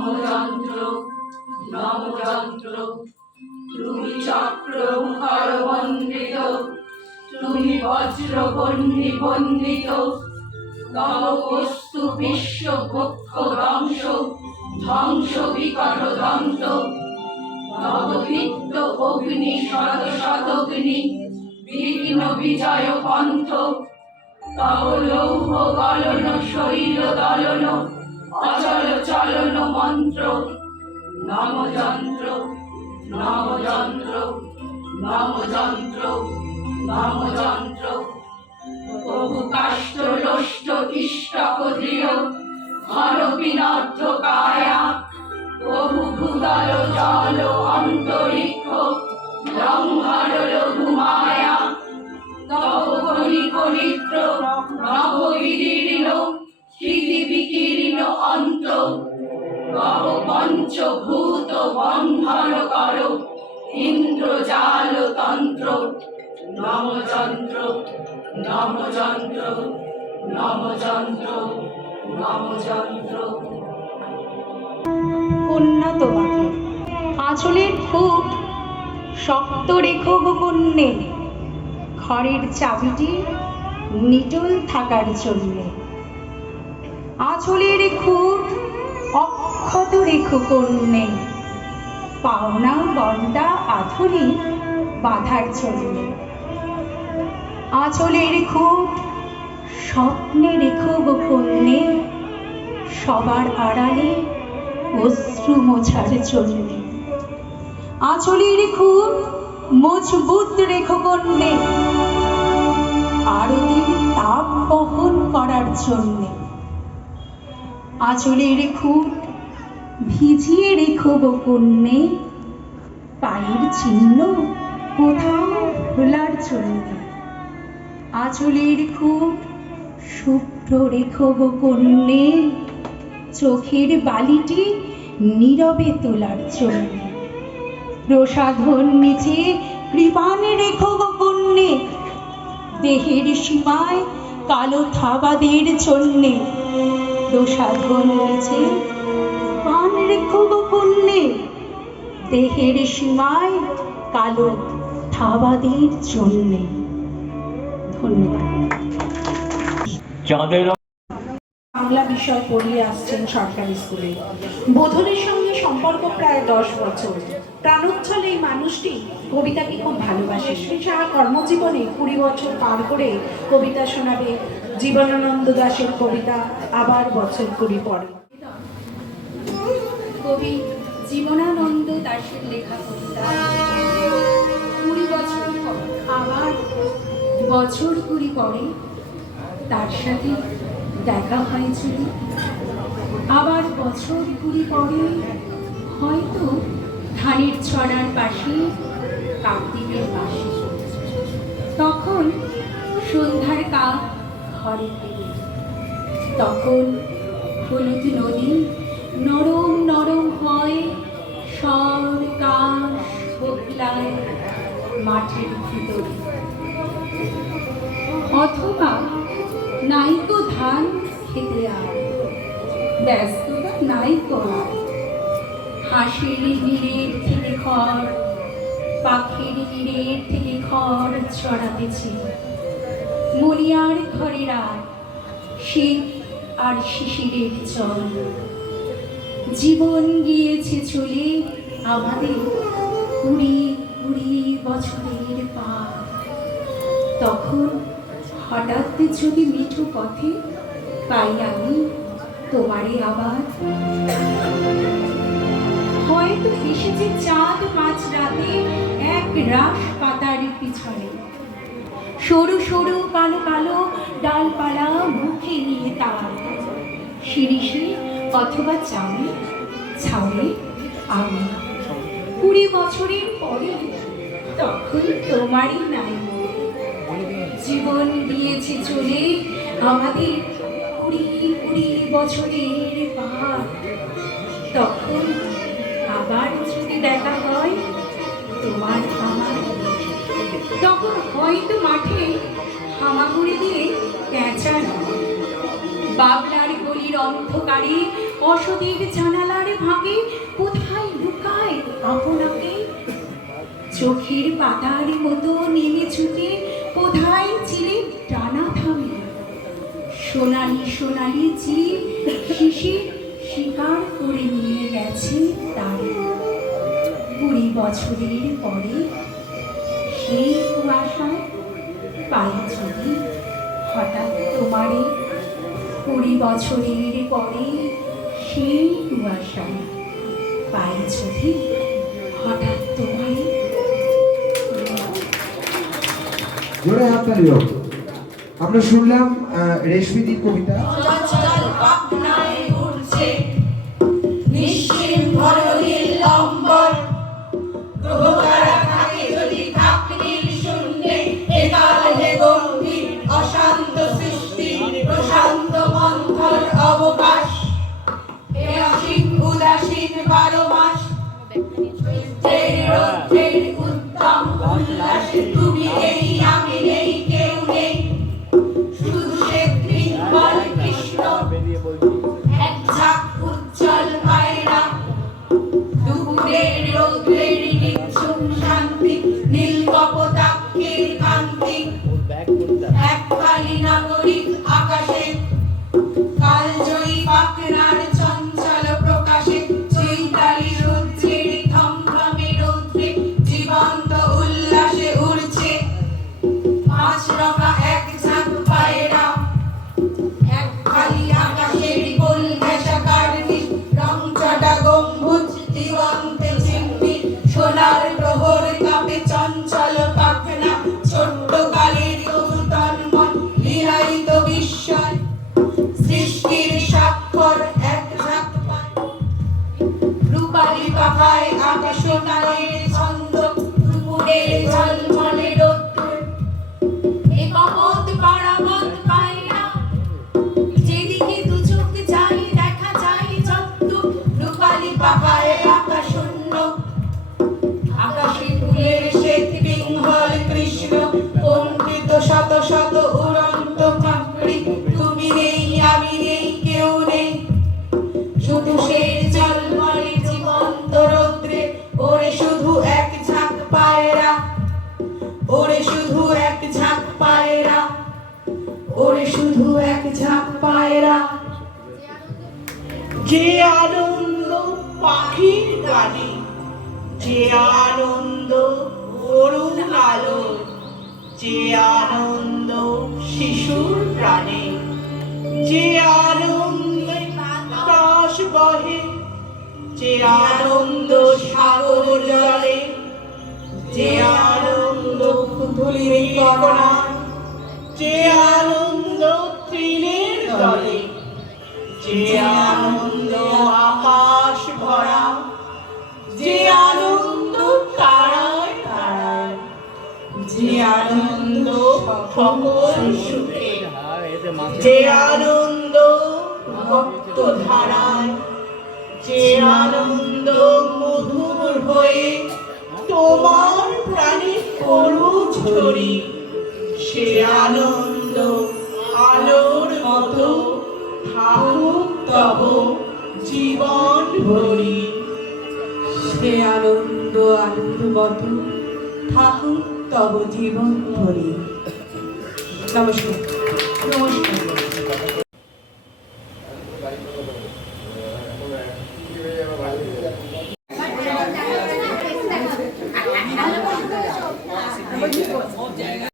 নমযন্ত্র নমযন্ত্র তুমি চক্র মুখর বন্দিত, তুমি বজ্র বন্দি বন্দিত, তব বস্তু বিশ্ব বক্ষ ধ্বংস ধ্বংস বিকট দন্ত, তব বৃত্ত অগ্নি শত শত অগ্নি বিঘ্ন বিজয় পন্থ, তব লৌহ গলন শৈল দলন অচল চলন মন্ত্র, নমযন্ত্র নমযন্ত্র নমযন্ত্র নমযন্ত্র প্রভু কাষ্ঠ লোষ্ট ইষ্টক দৃঢ় ঘন বিনর্ধ কায়া, প্রভু ভূদল জল অন্তরিক্ষ লঙ্ঘন লঘু মায়া, তব করি করিত্র নভ বিদীর্ণ স্মৃতি বিকীর্ণ অন্ত, তব পঞ্চভূত বন্ধন কর ইন্দ্রজাল তন্ত্র, নমযন্ত্র নমযন্ত্র নমযন্ত্র নমযন্ত্র। কন্যা তোমাকে আঁচলের খুব শক্ত রেখো গো কন্যে, ঘরের চাবিটি নিটোল থাকার জন্যে। আঁচলের খুব অক্ষত রেখো কন্যে, পাওনা বন্ডা আধুনি বাঁধার জন্যে। আঁচলের খুব স্বপ্নে রেখো গো কন্যে, সবার আড়ালে অশ্রু মোছার জন্যে। আঁচলের খুব মজবুত রেখো কন্যে, আরতির তাপ বহন করার জন্যে। আঁচলের খুব ভিজিয়ে রেখো গো কন্যে, পায়ের চিহ্ন কোথাও ভোলার জন্যে। আঁচলের খুব শুভ্র রেখো গো কন্যে, চোখের বালিটি নীরবে তোলার জন্য। প্রসাধন নিচে কৃপানে রেখো গো কন্যে, দেহের সীমায় কালো থাবাদের জন্যে। প্রসাধন নিচে পান রেখো গো কন্যে, দেহের সীমায় কালো থাবাদের জন্যে। ধন্যবাদ। বাংলা বিষয় পড়িয়ে আসছেন সরকারি স্কুলে। বোধনের সঙ্গে সম্পর্ক প্রায় 10 বছর। প্রাণোচ্ছল এই মানুষটি কবিতাকে খুব ভালোবাসে। সে সারা কর্মজীবনে 20 বছর পার করে কবিতা শোনাবে। জীবনানন্দ দাশের কবিতা আবার বছর 20 পরে। কবি জীবনানন্দ দাশের লেখা কবিতা 20 বছর পর, আবার বছর 20 পরে তার সাথে দেখা হয় যদি, আবার বছর 20 পরে হয়তো ধানের ছড়ার পাশে কাকদ্বীপের পাশে, তখন সন্ধ্যার কাক ঘরে ফিরে, তখন হলুদ নদী নরম নরম হয়, স্বর কাশ হোকলায় মাঠের ভিতরে। অথবা নাইকো ধান খেতে আর ব্যস্ততা নাইকো আর, হাঁসের নীড়ের থেকে খড়, পাখির নীড়ের থেকে খড় ছড়াতেছে। মরিয়ার ঘরের আর শীত আর শিশিরের জল। জীবন গিয়েছে চলে আমাদের 20 বছরের পার। তখন হঠাৎ যদি মিঠু পথে পাই আমি তোমারে আবার, হয়তো এসেছে চাঁদ মাঝ রাতে এক রাশ পাতার পিছনে, সরু সরু কালো কালো ডালপালা মুখে নিয়ে তার, শিরিষে অথবা চামে ছাউনে আমি 20 বছরের পরে তখন তোমারই নাই। জীবন দিয়েছে চলে আমাদের 20 বছরের পার। তখন আবার যদি দেখা হয় তোমার আমার, তখন হয়তো মাঠে হামাগুড়ি দিয়ে পেঁচা নয়, বাবলার গলির অন্ধকারে অসদীর জানালার ভাঙা গাছের পাতার মতো নেমে ছুটে কোথায় ছিলে টানা থামে, সোনালি সোনালি জীব শিশির শিকার করে নিয়ে গেছে তারে। 20 বছরের পরে সেই কুয়াশায় পাই যদি হঠাৎ তোমারে, 20 বছরের পরে সেই কুয়াশায় পাই যদি হঠাৎ তোমারে। জোরে হাততালি হোক। আমরা শুনলাম রেশমিদির কবিতা। চঞ্চল পাখনায় উড়ছে নিশ্চিম ধরণীর লম্বর, গ্রহতারা থাকে যদি থাকনীল শূন্যে, একাল হে গম্ভীর অশান্ত সৃষ্টি, প্রশান্ত মন্থর অবকাশ, এ অসীম উদাসীন 12 মাস, সূর্যের রৌদ্রের উত্তম উল্লাসে তুমি নেই, আমি নেই, কেউ নেই, শুধু সে নির্মল কৃষ্ণ, এক ঝাঁক উজ্জ্বল পায়রা, দুপুরের রৌদ্রের নিঝুম শান্তি, নীল কপোতাক্ষের কান্তি, এক কালী নাগরিক আকাশে, কালজয়ী পাখনার চঞ্চল প্রকাশে, চৈতালি রৌদ্রের থমথমে রৌদ্রে জীবন্ত উল্লাসে উড়ছে 5 রঙা এক ঝাঁক পায়রা, এক খালি আকাশের গোল ঘেঁষাকার নীল, রংচটা গম্বুজ দিগন্তে চিম্মি, সোনার প্রহর কাঁপে চঞ্চল পাখনা, ছোট্ট কালের তবু তন্ময় বিরায়িত বিস্ময়, সৃষ্টির স্বাক্ষর এক ঝাঁক পায়, রূপালী পাখায় আকাশ সোনালের ছন্দ, দুপুরের ঝলমলে রোদ্দুর, এ কপত পারামত পায়রা, যেদিকে দু চোখ যায় দেখা যায় চত্বর, রূপালী পাখায় আকাশ শূন্য, আকাশে ফুলের শ্বেত পিঙ্গল কৃষ্ণ, কণ্ঠিত শত শত উড়ন্ত পাপড়ি, তুমি নেই, আমি নেই, কেউ নেই, শুধু সেই ঝলমলে জীবন্ত রৌদ্রে, ওরে শুধু এক ঝাঁক পায়রা, ওরে শুধু এক ঝাঁক পায়রা, ওরে শুধু এক ঝাঁক পায়রা। যে আনন্দ পাখির গানে, যে আনন্দ অরুণ আলো, যে আনন্দ শিশুর প্রাণে, যে আনন্দে বাতাস বহে, যে আনন্দ সাগর জলে, যে আনন্দ ধুলির কণায়, যে আনন্দ তৃণের দলে, যে আনন্দ আকাশ ভরা, যে আনন্দ তারায় তারায়, যে আনন্দ সকল সুখে, যে আনন্দ ভক্ত ধারায়, যে আনন্দ মধুর হয়ে তোমার প্রাণে করু ঝরি, সে আনন্দ আলোর মতো থাকুক তব জীবন ভরি, সে আনন্দ আলোর মতো থাকুক তব জীবন ভরি। নমস্কার। জায়গা